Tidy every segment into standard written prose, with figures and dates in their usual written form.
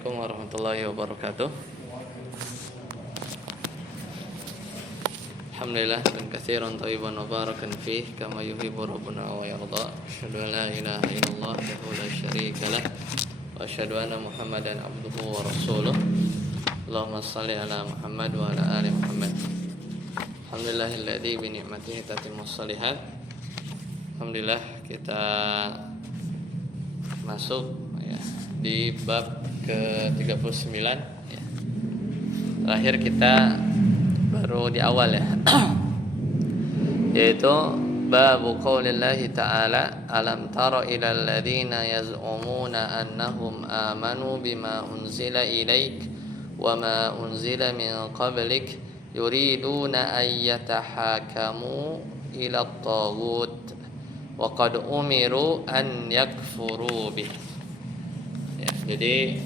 Assalamualaikum warahmatullahi wabarakatuh. Alhamdulillah dan katsiran thayyiban mubarakan fih kama yuhibbu rabbuna wa yarda. Asyhadu an la ilaha illallah wahdahu la syarika lah wa asyhadu anna Muhammadan abduhu wa rasuluh. Allahumma shalli ala Muhammad wa ala ali Muhammad. Alhamdulillahilladzi bi ni'matihi tatimmus shalihat. Alhamdulillah kita masuk ya di bab ke-39 ya. Terakhir kita baru di awal ya. Yaitu bab qaulillahi ta'ala alam tara ilal ladzina yaz'umuna annahum amanu bima unzila ilaik wa ma unzila min qablik yuriduna an yatahakamu ila at-taghut wa qad umiru an yakfuru bih. Ya, jadi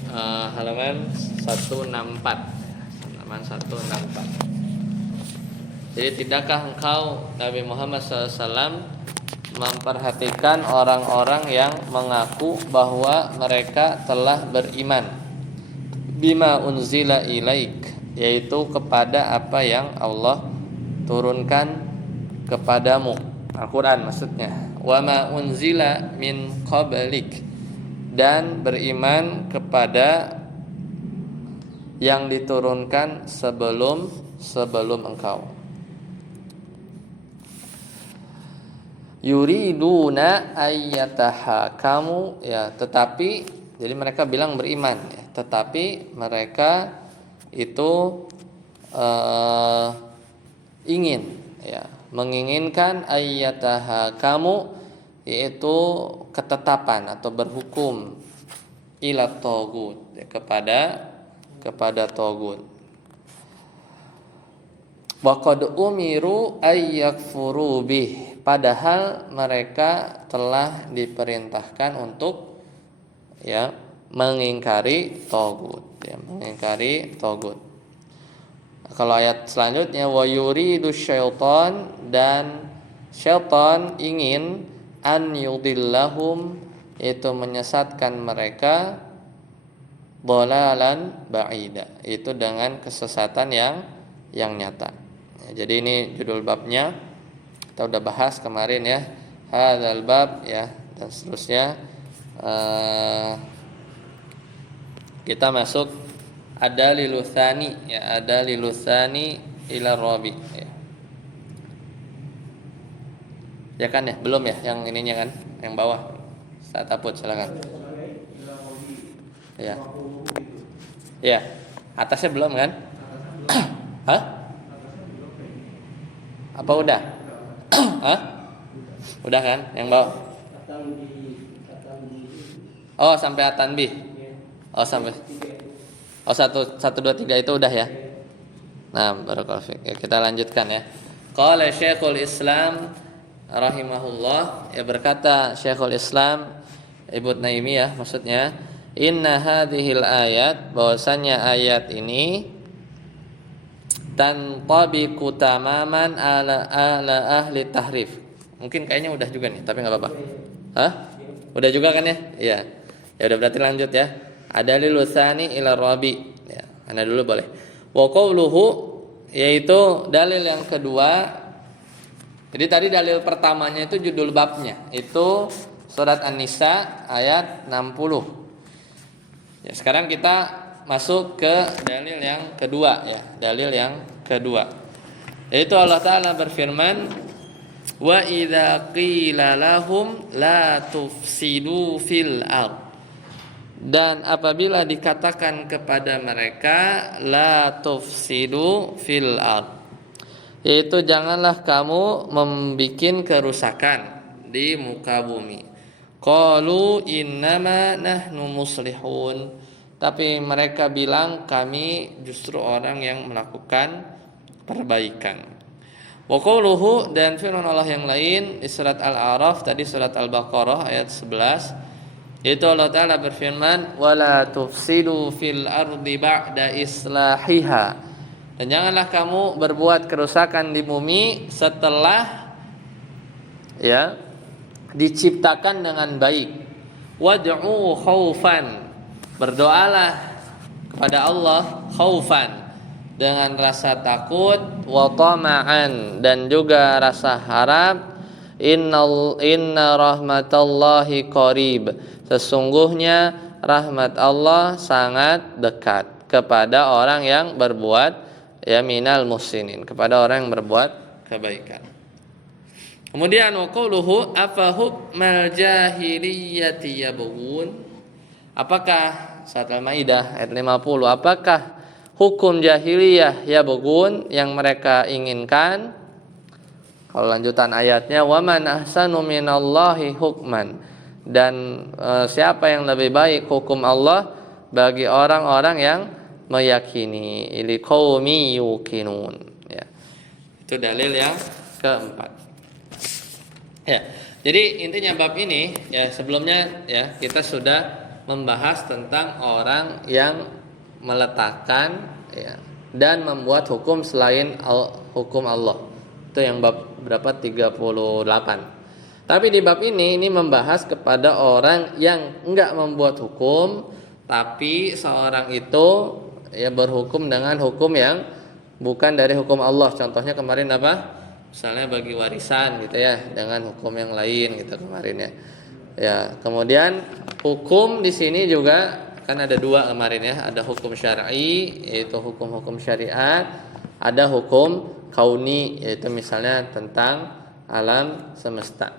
halaman 164. Halaman 164. Jadi tidakkah engkau Nabi Muhammad SAW memperhatikan orang-orang yang mengaku bahwa mereka telah beriman bima unzila ilaik, yaitu kepada apa yang Allah turunkan kepadamu, Al-Quran maksudnya, wa ma unzila min qablik, dan beriman kepada yang diturunkan sebelum engkau. Yuriduna ayyatahakamu, ya, tetapi jadi mereka bilang beriman ya, tetapi mereka itu ingin ya, menginginkan ayyatahakamu, yaitu ketetapan atau berhukum ila taghut ya, kepada taghut. Wa qad umiru ayyakfuru bih, padahal mereka telah diperintahkan untuk ya mengingkari taghut ya, mengingkari taghut. Kalau ayat selanjutnya wa yuridu syaitan, dan syaitan ingin an yudillahum, yaitu menyesatkan mereka, dhalalan ba'ida, itu dengan kesesatan yang nyata. Ya, jadi ini judul babnya. Kita udah bahas kemarin ya, hadzal bab ya, dan seterusnya. Kita masuk adalilu tsani ya, adalilu tsani ila rabi ya. Ya kan ya, belum ya yang ininya kan, yang bawah. Saat taput silakan. Ya. Ya, atasnya belum kan? Hah? Apa udah? Hah? Udah kan? Yang bawah. Oh, sampai At-Tanbih. Oh, sampai. Oh, 1 2 3 itu udah ya. Nah, barakallahu fiik. Ya, kita lanjutkan ya. Qala Syekhul Islam rahimahullah, ya, berkata Syekhul Islam Ibnu Taimiyah maksudnya, inna hadhil ayat, bahwasanya ayat ini tantabiqu tamaman ala ahli tahrif. Mungkin kayaknya udah juga nih, tapi enggak apa-apa. Hah? Udah juga kan ya? Iya. Ya udah, berarti lanjut ya. Adalil tsani ila rabi. Ya, Anda dulu boleh. Wa qauluhu, yaitu dalil yang kedua. Jadi tadi dalil pertamanya itu judul babnya, itu surat An-Nisa ayat 60. Ya, sekarang kita masuk ke dalil yang kedua ya, dalil yang kedua. Yaitu Allah Ta'ala berfirman, wa idza qila lahum la tufsidu fil ard, dan apabila dikatakan kepada mereka la tufsidu fil ard, yaitu janganlah kamu membikin kerusakan di muka bumi. Qalu innama nahnu muslihun, tapi mereka bilang kami justru orang yang melakukan perbaikan. Wa qauluhu, dan firman Allah yang lain di surat Al-A'raf, tadi surat Al-Baqarah ayat 11, yaitu Allah Ta'ala berfirman, wala tufsidu fil ardi ba'da islahiha, dan janganlah kamu berbuat kerusakan di bumi setelah ya diciptakan dengan baik. Wad'u khaufan, berdoalah kepada Allah khaufan dengan rasa takut, wa tama'an dan juga rasa harap. Inna rahmatallahi qarib, sesungguhnya rahmat Allah sangat dekat kepada orang yang berbuat minal muhsinin, kepada orang yang berbuat kebaikan. Kemudian wa qauluhu afa hukmal jahiliyati yabghun, apakah surat Al-Maidah ayat 50, apakah hukum jahiliyah yabghun yang mereka inginkan? Kalau lanjutan ayatnya, wa man ahsanu minallahi hukman, dan siapa yang lebih baik hukum Allah bagi orang-orang yang meyakini, liqaumi yuqinun, ya. Itu dalil yang keempat. Ya. Jadi intinya bab ini ya, sebelumnya ya kita sudah membahas tentang orang yang meletakkan ya, dan membuat hukum selain hukum Allah. Itu yang bab berapa? 38. Tapi di bab ini membahas kepada orang yang enggak membuat hukum, tapi seorang itu ya berhukum dengan hukum yang bukan dari hukum Allah. Contohnya kemarin apa? Misalnya bagi warisan gitu ya, dengan hukum yang lain gitu kemarin ya. Ya, kemudian hukum di sini juga kan ada dua kemarin ya, ada hukum syar'i yaitu hukum-hukum syariat, ada hukum kauni yaitu misalnya tentang alam semesta.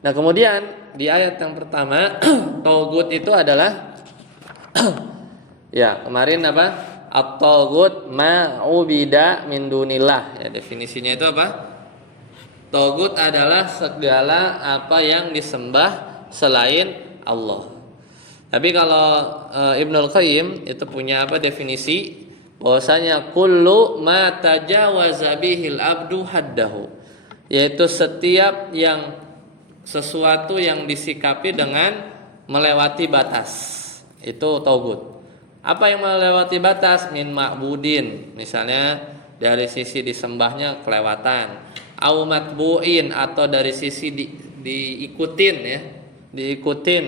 Nah, kemudian di ayat yang pertama taugut itu adalah ya, kemarin apa? At-taugut ma'ubida min dunillah. Ya, definisinya itu apa? Taugut adalah segala apa yang disembah selain Allah. Tapi kalau Ibnul Qayyim itu punya apa definisi? Bahwasanya kullu ma tajawaza bihil abdu haddahu, yaitu setiap yang sesuatu yang disikapi dengan melewati batas, itu taugut. Apa yang melewati batas? Min ma'budin, misalnya dari sisi disembahnya kelewatan, au matbu'in atau dari sisi diikutin ya, diikutin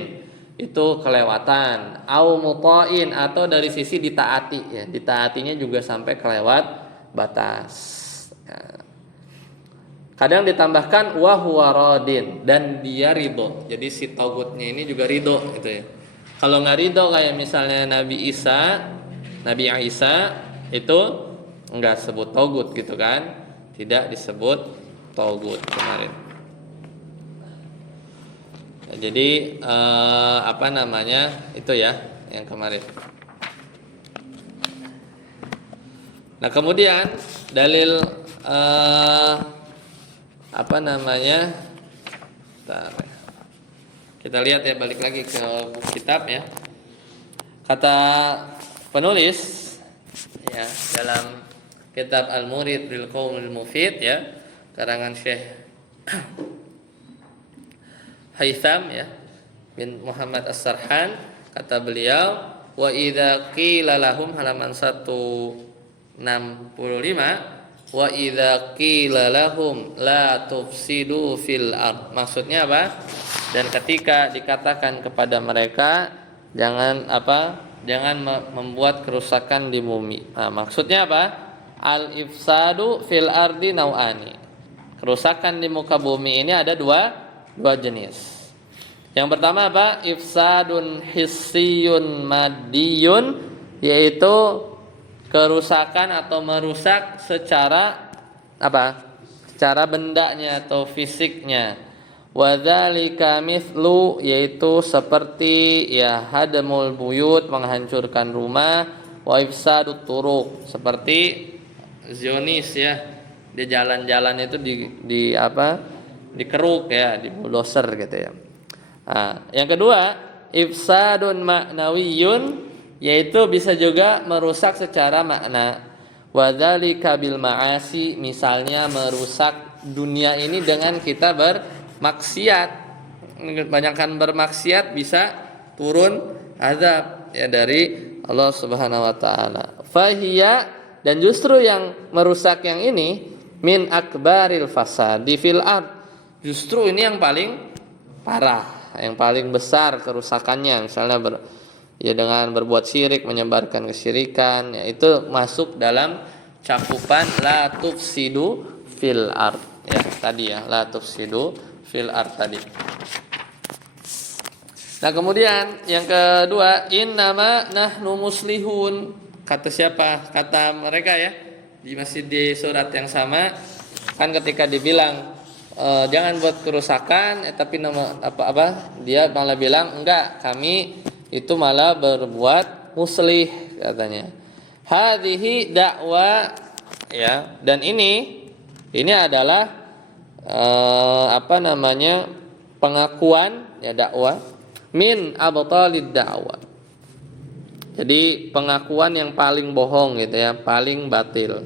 itu kelewatan, au muta'in atau dari sisi ditaati ya, ditaatinya juga sampai kelewat batas ya. Kadang ditambahkan wa huwa radin, dan dia ridho. Jadi si taugutnya ini juga ridho gitu ya. Kalau nggak ridho kayak misalnya Nabi Isa itu nggak sebut taugut gitu kan, tidak disebut taugut kemarin. Jadi apa namanya itu ya yang kemarin. Nah, kemudian dalil apa namanya? Bentar. Kita lihat ya, balik lagi ke buku kitab ya. Kata penulis ya dalam kitab Al-Murid bil Qaulil Mufid ya, karangan Syekh Haytham ya bin Muhammad As-Sarhan, kata beliau, wa idza qila lahum, halaman 165, wa idza qila lahum la tufsidu fil ard, maksudnya apa? Dan ketika dikatakan kepada mereka jangan membuat kerusakan di bumi. Nah, maksudnya apa? Al ifsadu fil ardi nau'ani, kerusakan di muka bumi ini ada dua jenis. Yang pertama apa? Ifsadun hissiyun madiyun, yaitu kerusakan atau merusak secara apa? Secara bendanya atau fisiknya. Wadzalika mithlu, yaitu seperti ya hadamul buyut, menghancurkan rumah, wa ifsadut turuq, seperti Zionis ya. Di jalan-jalan itu dikeruk ya, di bulldozer gitu ya. Nah, yang kedua, ifsadun ma'nawiyun, yaitu bisa juga merusak secara makna. Wadzalika bil ma'asi, misalnya merusak dunia ini dengan kita bermaksiat. Banyakkan bermaksiat bisa turun azab ya dari Allah Subhanahu wa taala. Fahiya, dan justru yang merusak yang ini min akbaril fasadi fil ard, justru ini yang paling parah, yang paling besar kerusakannya. Misalnya ya dengan berbuat syirik, menyebarkan kesyirikan, ya itu masuk dalam cakupan la tufsidu fil ard, ya tadi ya, la tufsidu fil ard tadi. Nah, kemudian yang kedua, innama nahnu muslihun. Kata siapa? Kata mereka ya. Masih di surat yang sama kan ketika dibilang jangan buat kerusakan, tapi nama apa dia malah bilang enggak, kami itu malah berbuat muslih katanya. Hadhihi dakwah, ya, dan ini adalah pengakuan, ya, dakwah min abtalid dakwah. Jadi pengakuan yang paling bohong gitu ya, paling batil.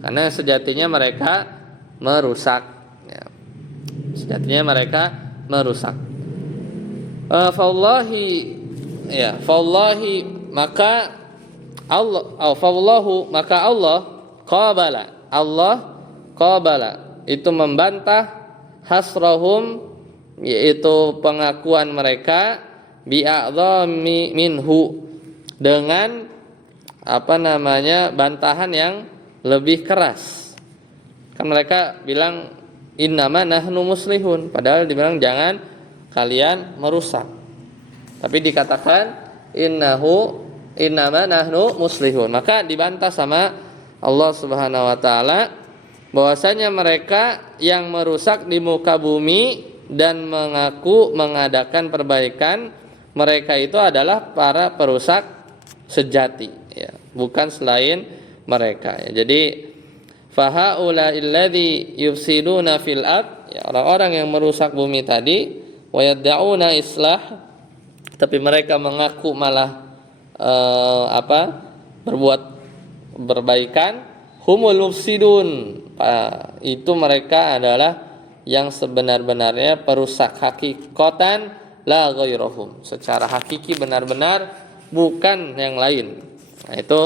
Karena sejatinya mereka merusak, ya. Sejatinya mereka merusak. Fawallahi, ya, fawallahi, maka Allah, fawallahu, maka Allah qabala itu membantah hasrahum, yaitu pengakuan mereka bi'adzami minhu, dengan bantahan yang lebih keras. Kan mereka bilang innama nahnu muslihun, padahal dibilang jangan kalian merusak. Tapi dikatakan innama nahnu muslihun. Maka dibantah sama Allah Subhanahu wa taala bahwasanya mereka yang merusak di muka bumi dan mengaku mengadakan perbaikan, mereka itu adalah para perusak sejati, ya, bukan selain mereka, ya. Jadi fahaula'il ladzi yufsiduna fil ard, ya, orang-orang yang merusak bumi tadi, wa yad'una islah, tapi mereka mengaku malah berbuat berbaikan, humul mufsidun, itu mereka adalah yang sebenar-benarnya perusak hakikatan la ghairahum, secara hakiki benar-benar bukan yang lain. Nah, itu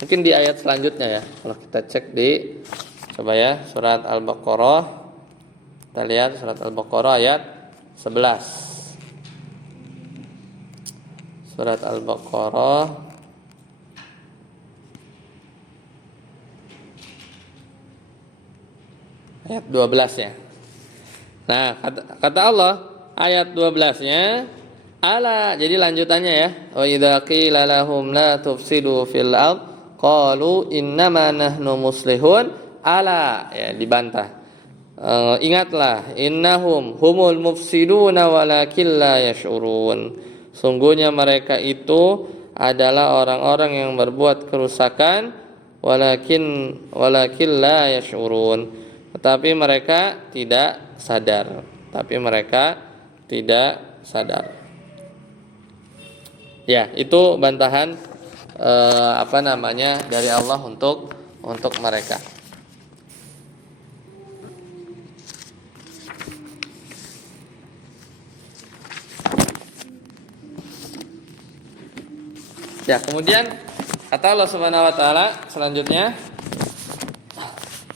mungkin di ayat selanjutnya ya. Kalau kita cek di coba ya surat Al-Baqarah. Kita lihat surat Al-Baqarah ayat 11. Surat Al-Baqarah ayat 12 ya. Nah, kata Allah ayat 12-nya, ala, jadi lanjutannya ya. Wa idza qila lahum la tufsidu fil ard qalu innama nahnu muslihun, ala, ya, dibantah. Ingatlah, innahum humul mufsiduna walakin la yash'urun. Sungguhnya mereka itu adalah orang-orang yang berbuat kerusakan, walakin la yash'urun. Tetapi mereka tidak sadar. Ya, itu bantahan dari Allah untuk mereka. Ya, kemudian kata Allah Subhanahu wa taala selanjutnya,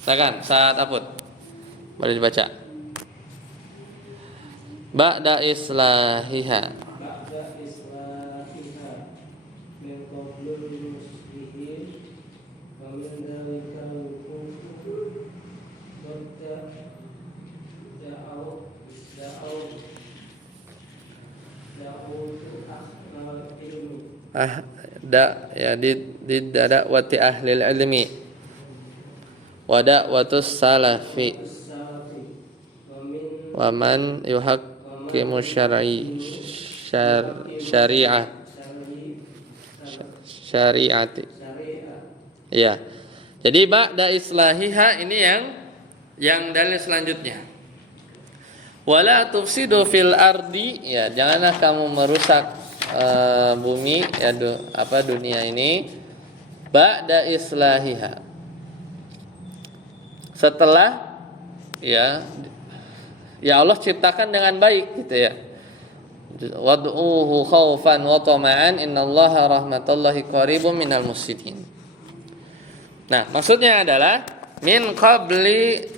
silakan saat Apud. Boleh dibaca. Ba'da islahiha. Di da'wati ahli ilmi wa da'watus salafi wa man yuhaqqimu syari'ati. Ya. Jadi ba'da islahiha ini yang dalil selanjutnya. Wala tufsidu fil ardi, ya, janganlah kamu merusak bumi, ya, dunia ini, ba'da islahiha, setelah ya Allah ciptakan dengan baik gitu ya. Wad'uhu khaufan wa tama'an innallaha rahmatullahi qaribun minal muhsinin. Nah, maksudnya adalah min qabli,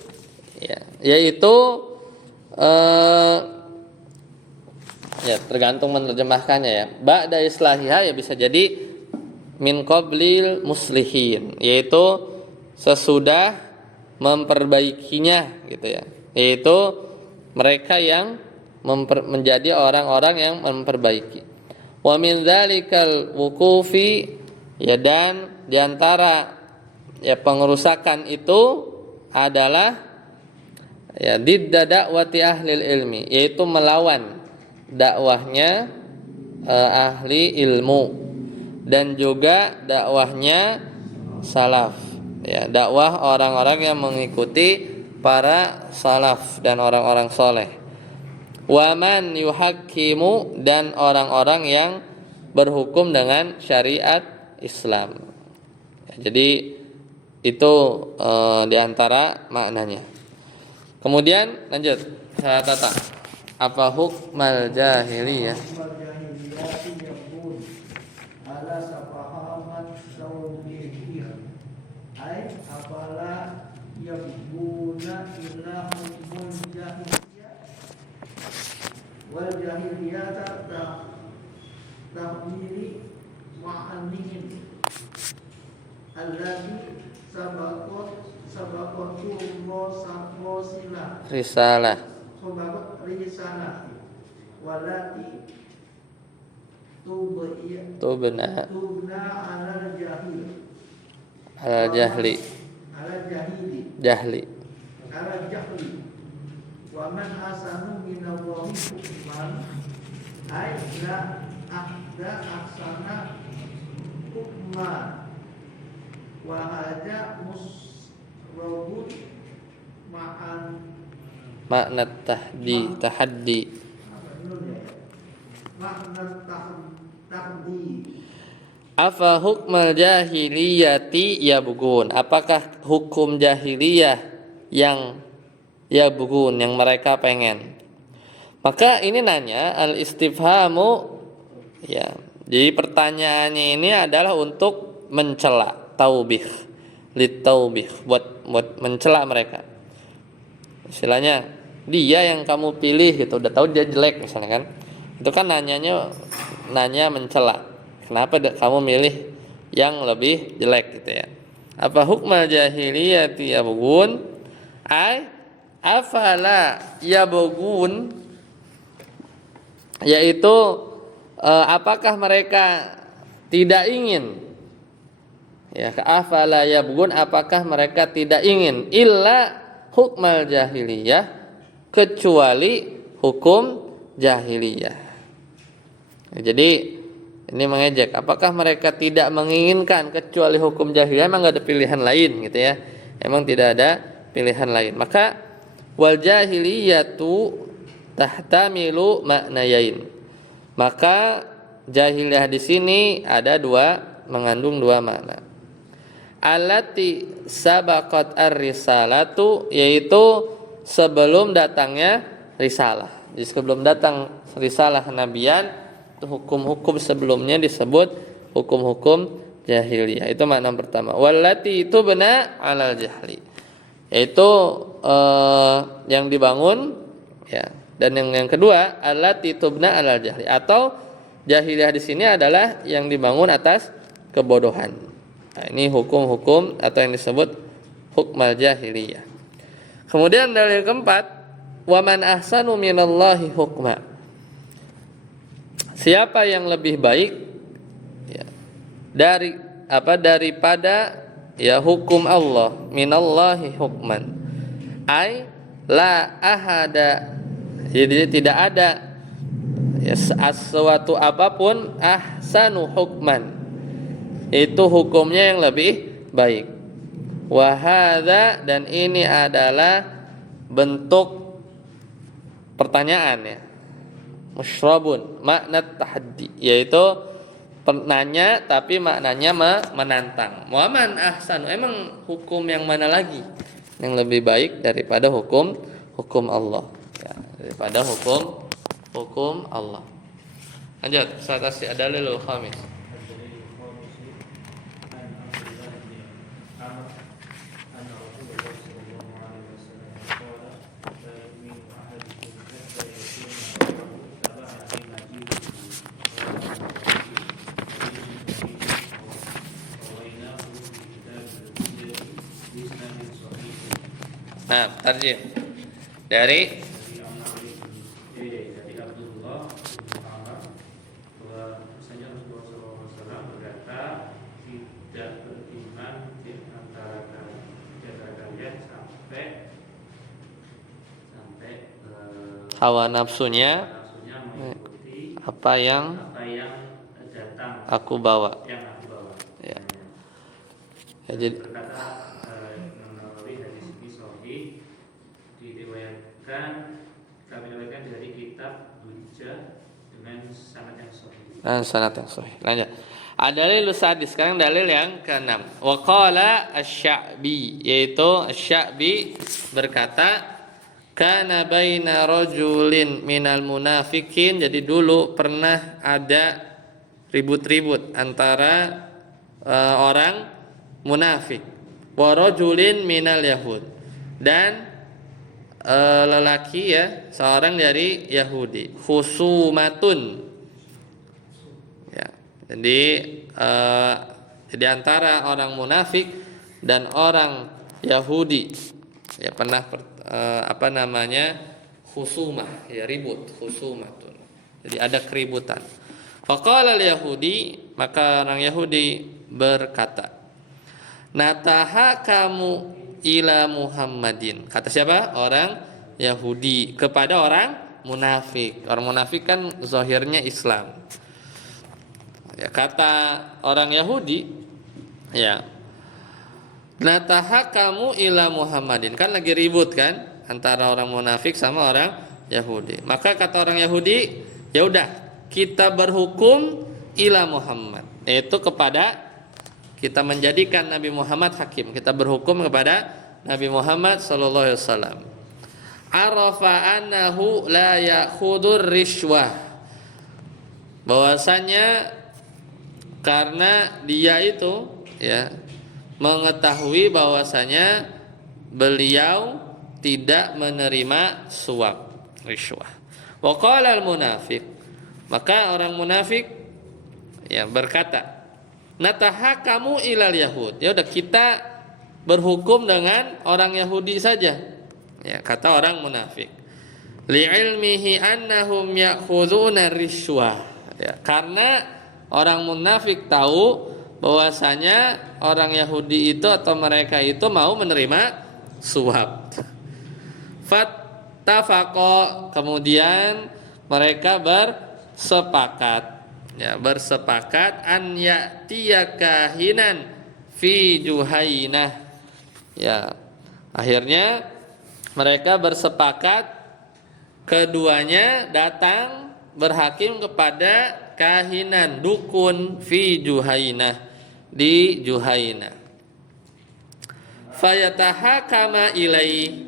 ya, yaitu ya tergantung menerjemahkannya ya. Ba'da islahiha ya bisa jadi min qablil muslihin, yaitu sesudah memperbaikinya gitu ya. Yaitu mereka yang menjadi orang-orang yang memperbaiki. Wa min dzalikal wuqufi, ya, dan diantara ya pengerusakan itu adalah ya didda dakwati ahlil ilmi, yaitu melawan dakwahnya ahli ilmu dan juga dakwahnya salaf, ya, dakwah orang-orang yang mengikuti para salaf dan orang-orang soleh. Waman yuhakkimu, dan orang-orang yang berhukum dengan syariat Islam. Ya, jadi itu diantara maknanya. Kemudian lanjut, saya tata. Apa hukmal jahiliyah? Wal jahiliyata tahmili ma'anihin alladhi sabaqatu risalah walati tubna alal jahli jahli wa man asanu minallahi hukman ay la ahda ahsana hukman wa hada musrabun ma'an makna tahaddi makna tahdi. Afa hukmal jahiliyati yabghun, apakah hukum jahiliyah yang yabghun, yang mereka pengen? Maka ini nanya al-istifhamu, ya. Jadi pertanyaannya ini adalah untuk mencela, taubih, litaubih, buat mencela mereka. Istilahnya dia yang kamu pilih gitu, udah tahu dia jelek misalnya kan. Itu kan nanya mencela. Kenapa kamu milih yang lebih jelek gitu ya? Apa hukmal jahiliyati yabghun? Ay afala yabghun, yaitu apakah mereka tidak ingin, ya, afala yabghun, apakah mereka tidak ingin illa hukmal jahiliyah, kecuali hukum jahiliyah. Ya, jadi ini mengejek, apakah mereka tidak menginginkan kecuali hukum jahiliyah? Emang gak ada pilihan lain gitu ya? Emang tidak ada pilihan lain. Maka wal jahiliyatu tahtamilu maknayain. Maka jahiliyah di sini mengandung dua makna. Allati sabaqat ar-risalatu, yaitu sebelum datangnya risalah. Jadi sebelum datang risalah kenabian, hukum-hukum sebelumnya disebut hukum-hukum jahiliyah. Itu makna pertama. Wallati itu bena alal jahli, yaitu yang dibangun, ya. Dan yang kedua, allati tubna alal jahli, atau jahiliyah di sini adalah yang dibangun atas kebodohan. Nah, ini hukum-hukum atau yang disebut hukmal jahiliyah. Kemudian dalil keempat, waman ahsanu minallahi hukma. Siapa yang lebih baik, ya, daripada ya hukum Allah, minallahi hukman, ay la ahada, jadi tidak ada ya sesuatu apapun ahsanu hukman, itu hukumnya yang lebih baik. Wa hadza, dan ini adalah bentuk pertanyaan, ya, musyrabun makna tahaddi, yaitu nanya tapi maknanya menantang. Waman ahsanu, emang hukum yang mana lagi yang lebih baik daripada hukum Allah, ya, daripada hukum Allah. Lanjut, saya kasih dalilul khamis. Nah, tarjim dari Jadi Abdullah bin Umar bahwasanya Rasulullah SAW berkata, tidak beriman di antara kalian sampai hawa nafsunya nafsunya mengikuti apa yang datang aku bawa. yang aku bawa. Ya. Ya, jadi Berkata Imam Nawawi, hadis ini sahih, kami riwayatkan dari kitab Hujjah dengan sanad yang sahih. sanad yang sahih. Lanjut. Dalil sadis, sekarang dalil yang ke-6. Wa qala asy-Sya'bi, yaitu asy-Sya'bi berkata, kana baina rajulin minal munafikin, jadi dulu pernah ada ribut-ribut antara orang munafik, wa rajulin minal yahud, dan lelaki ya, seorang dari Yahudi, khusumatun. Ya, jadi antara orang munafik dan orang Yahudi ya pernah khusumah, ya ribut, khusumatun. Jadi ada keributan. Faqala al-Yahudi, maka orang Yahudi berkata, nataha kamu ila Muhammadin. Kata siapa? Orang Yahudi kepada orang munafik. Orang munafik kan zahirnya Islam. Ya, kata orang Yahudi, ya, nataha kamu ila Muhammadin, kan lagi ribut kan antara orang munafik sama orang Yahudi. Maka kata orang Yahudi, ya udah kita berhukum ila Muhammad, yaitu kepada kita menjadikan Nabi Muhammad hakim, kita berhukum kepada Nabi Muhammad sallallahu alaihi wasallam. Arafa annahu la ya'khudur rishwah, bahwasanya karena dia itu ya mengetahui bahwasanya beliau tidak menerima suap, rishwah. Wa qala al-munafiq, maka orang munafik ya berkata, natahakamu ilal yahud, ya udah kita berhukum dengan orang Yahudi saja. Ya, kata orang munafik. Li'ilmihi annahum ya'khuduna rishwah. Ya, karena orang munafik tahu bahwasanya orang Yahudi itu atau mereka itu mau menerima suap. Fattafaqo, kemudian mereka bersepakat an ya'tiyakahinan fi Juhainah. Ya, akhirnya mereka bersepakat keduanya datang berhakim kepada kahinan, dukun fi Juhainah, di Juhainah. Fayatahakama ilai,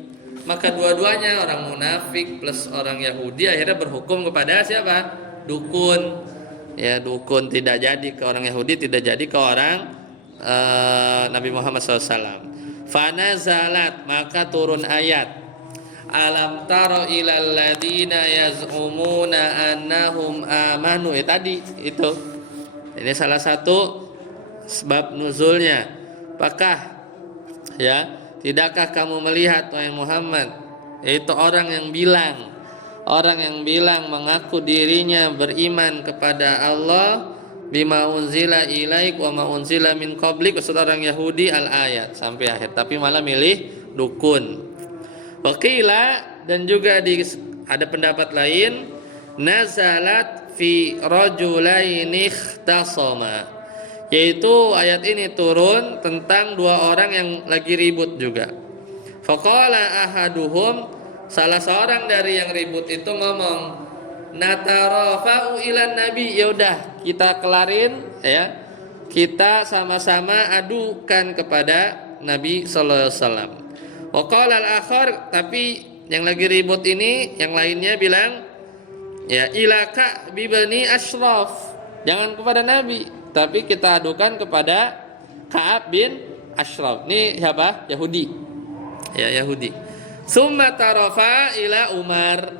maka dua-duanya orang munafik plus orang Yahudi akhirnya berhukum kepada siapa? Dukun. Ya, dukun tidak jadi ke orang Yahudi, tidak jadi ke orang Nabi Muhammad SAW. Fanazalat, maka turun ayat, alam taro ilal ladina yaz'umuna annahum amanu. Tadi itu, ini salah satu sebab nuzulnya. Apakah ya, tidakkah kamu melihat wahai Muhammad, yaitu orang yang bilang mengaku dirinya beriman kepada Allah, bima unzila ilaik wa ma unzila min qablik, orang Yahudi al-ayat sampai akhir, tapi malah milih dukun. Waqila, dan juga ada pendapat lain, nazalat fi rajulaini ikhtasama, yaitu ayat ini turun tentang dua orang yang lagi ribut juga. Faqala ahaduhum, salah seorang dari yang ribut itu ngomong, natarafa'u ilan nabi, ya udah kita kelarin ya, kita sama-sama adukan kepada Nabi sallallahu alaihi wasallam. Wa qala al-akhar, tapi yang lagi ribut ini yang lainnya bilang, ya ilaka bi bani Ashraf, jangan kepada Nabi, tapi kita adukan kepada Ka'ab bin Ashraf. Ini siapa? Yahudi. Ya, Yahudi. Summa tarafa ila Umar,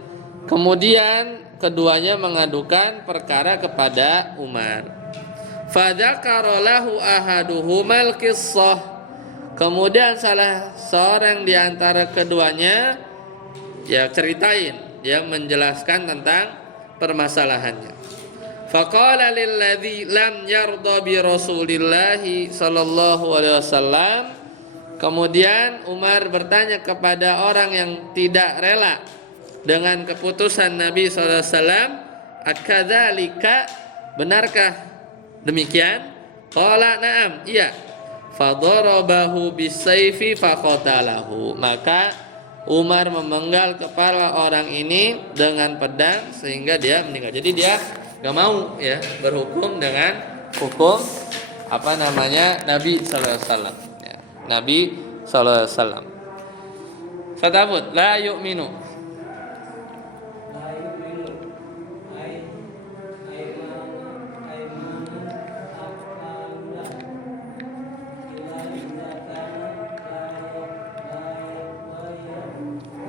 kemudian keduanya mengadukan perkara kepada Umar. Fadzakara lahu ahaduhumal qissah, Kemudian salah seorang di antara keduanya ya ceritain, ya menjelaskan tentang permasalahannya. Faqala lilladzi lam yarda bi Rasulillah sallallahu alaihi wasallam. Kemudian Umar bertanya kepada orang yang tidak rela dengan keputusan Nabi sallallahu alaihi wasallam, "Akadzalika, benarkah demikian?" Qala na'am, iya. Fadarabahu bisayfi faqatalahu. Maka Umar memenggal kepala orang ini dengan pedang sehingga dia meninggal. Jadi dia gak mau ya berhukum dengan hukum Nabi sallallahu alaihi wasallam. Ya, Nabi sallallahu alaihi wasallam. Fatabut la yu'minu.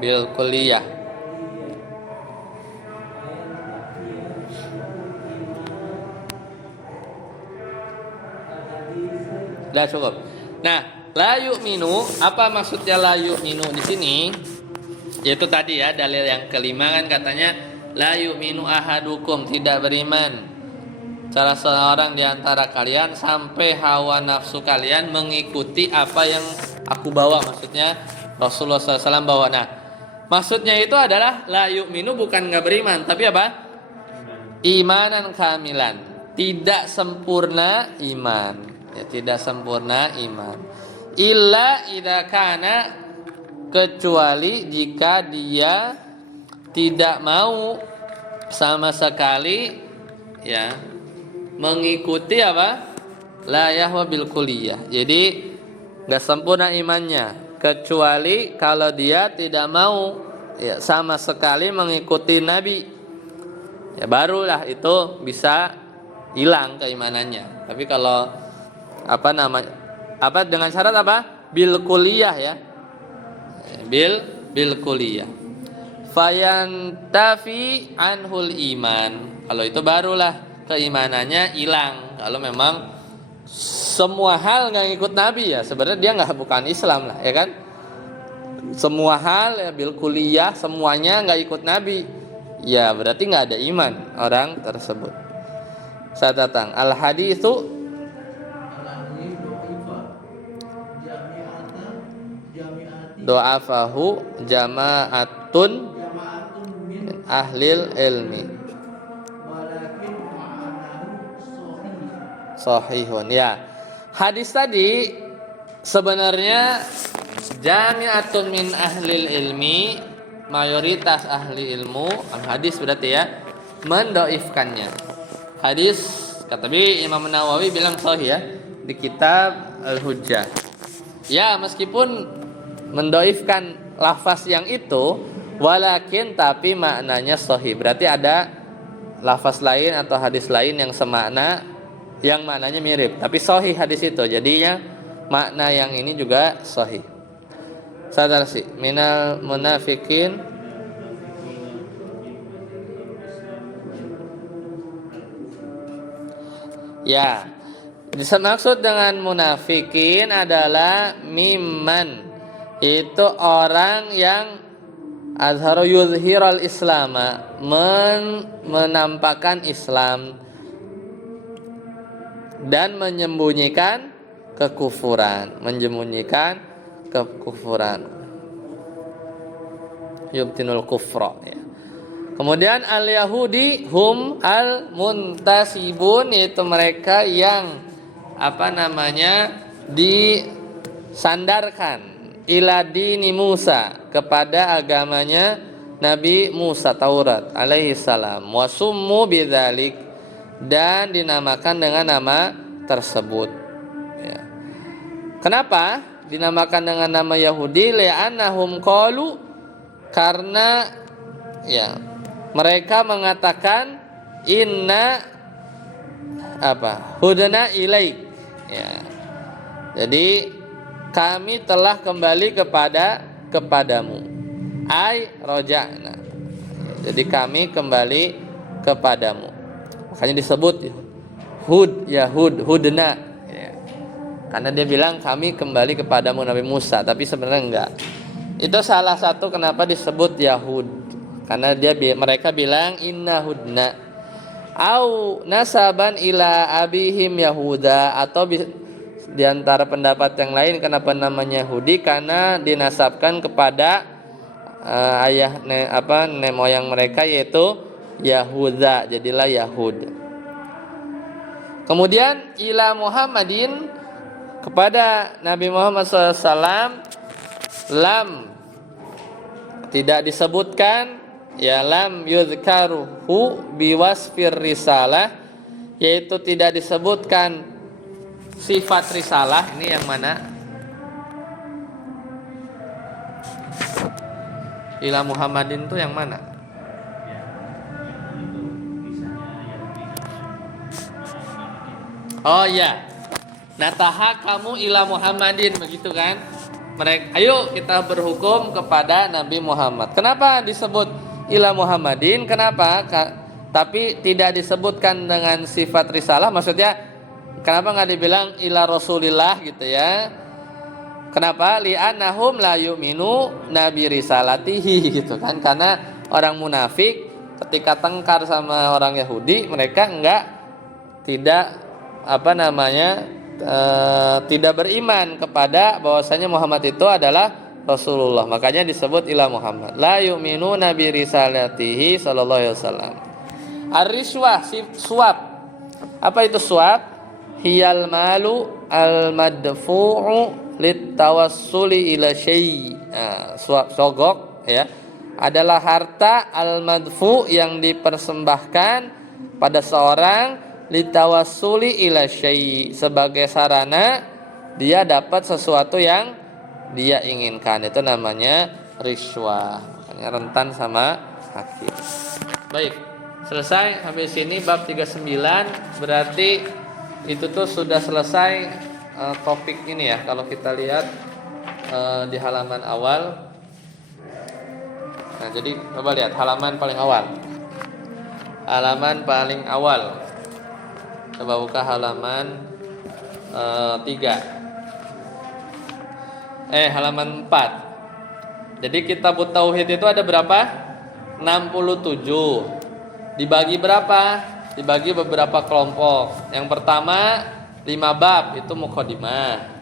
Bil kulliyah. Dah cukup. Nah, la yu'minu, apa maksudnya la yu'minu di sini? Yaitu tadi ya dalil yang kelima kan katanya la yu'minu ahadukum, tidak beriman salah seorang di antara kalian sampai hawa nafsu kalian mengikuti apa yang aku bawa. Maksudnya Rasulullah SAW bawa. Nah, maksudnya itu adalah la yu'minu bukan nggak beriman, tapi apa? Imanan kamilan, tidak sempurna iman. Ya, tidak sempurna iman. Illa idza kana, kecuali jika dia tidak mau sama sekali ya mengikuti apa? La yahwa bil kulliyah. Jadi enggak sempurna imannya kecuali kalau dia tidak mau ya sama sekali mengikuti Nabi. Ya barulah itu bisa hilang keimanannya. Tapi kalau dengan syarat apa? Bil kulliyah ya. Bil kulliyah. Fayantafi anhul iman. Kalau itu barulah keimanannya hilang. Kalau memang semua hal nggak ngikut Nabi ya sebenarnya dia bukan Islam lah ya kan. Semua hal ya bil kulliyah semuanya nggak ikut Nabi. Ya berarti nggak ada iman orang tersebut. Saya datang al haditsu do'afahu jama'atun min ahlil ilmi sahihun. Ya, hadis tadi sebenarnya jami'atun min ahlil ilmi, mayoritas ahli ilmu, hadis berarti ya mendoifkannya. Hadis kata Imam Nawawi bilang sahih ya di kitab Al-Hujjah. Ya, meskipun mendoifkan lafaz yang itu, walakin tapi maknanya sahih. Berarti ada lafaz lain atau hadis lain yang semakna, yang maknanya mirip, tapi sahih hadis itu. Jadinya makna yang ini juga sahih. Sadar sih minal munafikin ya. Dimaksud dengan munafikin adalah mimman, itu orang yang azharu yuzhiral islama, menampakkan Islam dan menyembunyikan kekufuran, yubtinul kufra ya. Kemudian al yahudi hum al muntasibun, yaitu mereka yang disandarkan ila dini Musa, kepada agamanya Nabi Musa Taurat alaihi salam, wasummu bidzalik, dan dinamakan dengan nama tersebut ya. Kenapa dinamakan dengan nama Yahudi? Li'annahum qalu, karena ya mereka mengatakan inna hudna ilaik ya. Jadi kami telah kembali kepadamu. Ai roja'na. Jadi kami kembali kepadamu. Makanya disebut hudna ya. Karena dia bilang kami kembali kepadamu Nabi Musa, tapi sebenarnya enggak. Itu salah satu kenapa disebut Yahud. Karena mereka bilang inna hudna au nasaban ila abihim Yahuda, atau di antara pendapat yang lain kenapa namanya Yahudi karena dinasabkan kepada nenek moyang mereka yaitu Yahuda, jadilah Yahud. Kemudian ila Muhammadin, kepada Nabi Muhammad SAW, lam tidak disebutkan, ya, lam yuzkaruhu biwasfir risalah, yaitu tidak disebutkan sifat risalah. Ini yang mana? Ila Muhammadin itu yang mana? Oh ya, nataha kamu ila Muhammadin, begitu kan? Mereka, ayo kita berhukum kepada Nabi Muhammad. Kenapa disebut ila Muhammadin? Kenapa? Tapi tidak disebutkan dengan sifat risalah. Maksudnya, kenapa nggak dibilang ila Rasulillah gitu ya? Kenapa? Li'annahum la yu'minu nabi risalatihi gitu kan? Karena orang munafik ketika tengkar sama orang Yahudi, mereka tidak tidak beriman kepada bahwasanya Muhammad itu adalah Rasulullah. Makanya disebut ila Muhammad. La yu'minu nabi risalatihi sallallahu alaihi wasallam. Ar-riswah, suap. Apa itu suap? Hiyal malu al-madfu'u litawassuli ila syai'. Suap sogok ya adalah harta al-madfu yang dipersembahkan pada seorang litawassuli ila syai', sebagai sarana dia dapat sesuatu yang dia inginkan. Itu namanya riswah. Makanya rentan sama hakim. Baik, selesai habis ini bab 39. Berarti itu tuh sudah selesai topik ini ya. Kalau kita lihat di halaman awal. Nah, jadi coba lihat halaman paling awal. Halaman paling awal. Coba buka halaman 3. Halaman 4. Jadi kitab tauhid itu ada berapa? 67. Dibagi berapa? Dibagi beberapa kelompok. Yang pertama 5 bab, itu muqaddimah.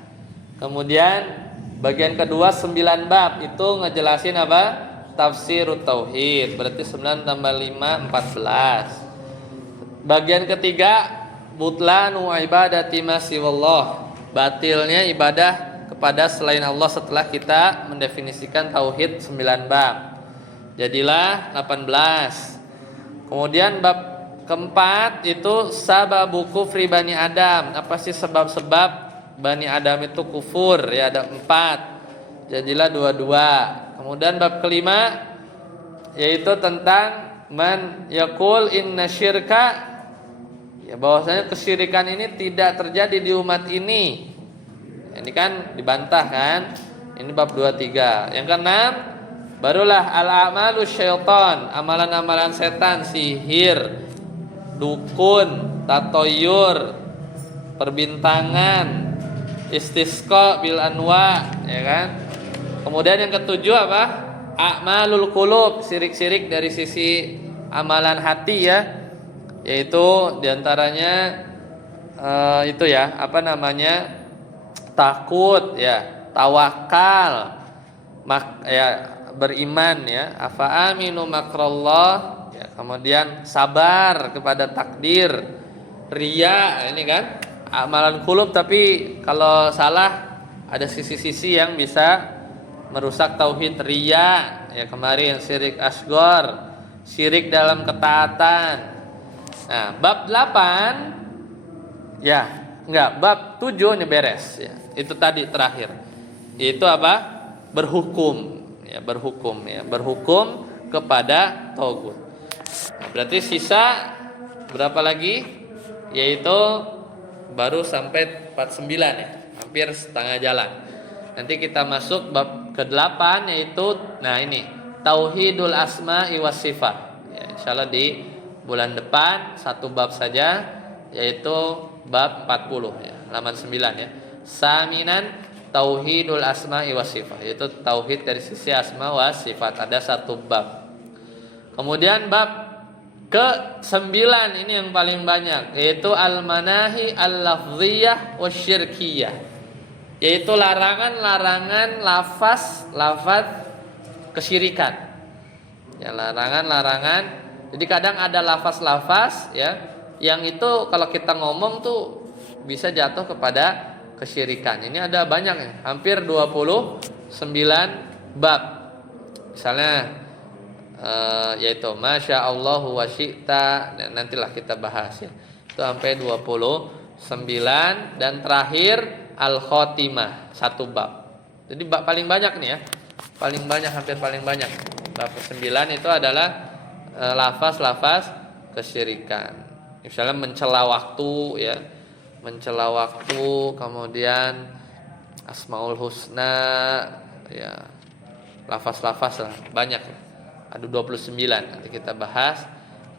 Kemudian bagian kedua 9 bab, itu ngejelasin apa? Tafsirut tauhid. Berarti 9 tambah 5 14. Bagian ketiga butlanu ibadati ma siwallah, batilnya ibadah kepada selain Allah setelah kita mendefinisikan tauhid 9 bab. Jadilah 18. Kemudian bab keempat itu sababu kufri Bani Adam. Apa sih sebab-sebab Bani Adam itu kufur? Ya ada 4. Jadilah 22. Kemudian bab kelima yaitu tentang man yaqul inna syirka, ya, bahwasanya kesyirikan ini tidak terjadi di umat ini. Ini kan dibantah kan? Ini bab 23. Yang keenam barulah al-amalu syaitan, amalan-amalan setan, sihir, dukun, tatoyur, perbintangan, istisqa bil anwa, ya kan? Kemudian yang ketujuh apa? A'malul qulub, sirik-sirik dari sisi amalan hati ya. Yaitu diantaranya itu ya, takut ya, tawakal, beriman ya, afa aminu makrallah ya, kemudian sabar kepada takdir, riya, ini kan amalan qulub, tapi kalau salah ada sisi-sisi yang bisa merusak tauhid. Riya ya, kemarin syirik asghar, syirik dalam ketaatan. Nah, bab 8 ya, bab 7 ini beres ya. Itu tadi terakhir. Itu apa? Berhukum kepada tagut. Nah, berarti sisa berapa lagi? Yaitu baru sampai 49 ya. Hampir setengah jalan. Nanti kita masuk bab ke-8 yaitu ini tauhidul asma'i was sifat. Ya, insyaallah di bulan depan 1 bab saja, yaitu bab 40 ya, halaman 9 ya. Saminan tauhidul asma'i was sifat, yaitu tauhid dari sisi asma wa sifat, ada satu bab. Kemudian bab ke-9 ini yang paling banyak, yaitu al-manahi al-lafziyah wasyirkiyah, yaitu larangan-larangan lafaz kesyirikan. Ya, larangan-larangan. Jadi kadang ada lafaz-lafaz ya yang itu kalau kita ngomong tuh bisa jatuh kepada kesyirikan. Ini ada banyak ya, hampir 29 bab. Misalnya yaitu Masya Allah wa syi'ta, nantilah kita bahas ya. Itu sampai 29 dan terakhir al-khotimah, satu bab. Jadi bab paling banyak nih ya. Paling banyak, hampir paling banyak. Bab ke-9 itu adalah lafaz-lafaz kesyirikan. Misalnya mencela waktu ya. Mencela waktu, kemudian Asmaul Husna ya. Lafaz-lafaz lah, banyak ya. Ada 29 nanti kita bahas.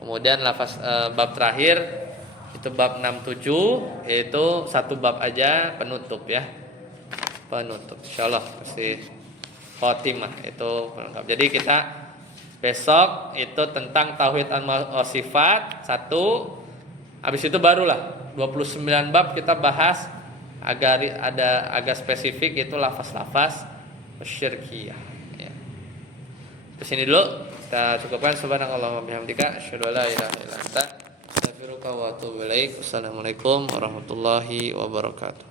Kemudian lafaz bab terakhir itu bab 67, yaitu satu bab aja penutup ya. Penutup. Insyaallah masih khotimah itu pelengkap. Jadi kita besok itu tentang tauhid asma wa sifat 1. Habis itu barulah 29 bab kita bahas agak spesifik, itu lafaz-lafaz syirkiyah. Kesini dulu, kita cukupkan. Subhanakallahumma bihamdika asyhadu an la ilaha illa anta astaghfiruka wa atubu ilaik. Wassalamualaikum warahmatullahi wabarakatuh.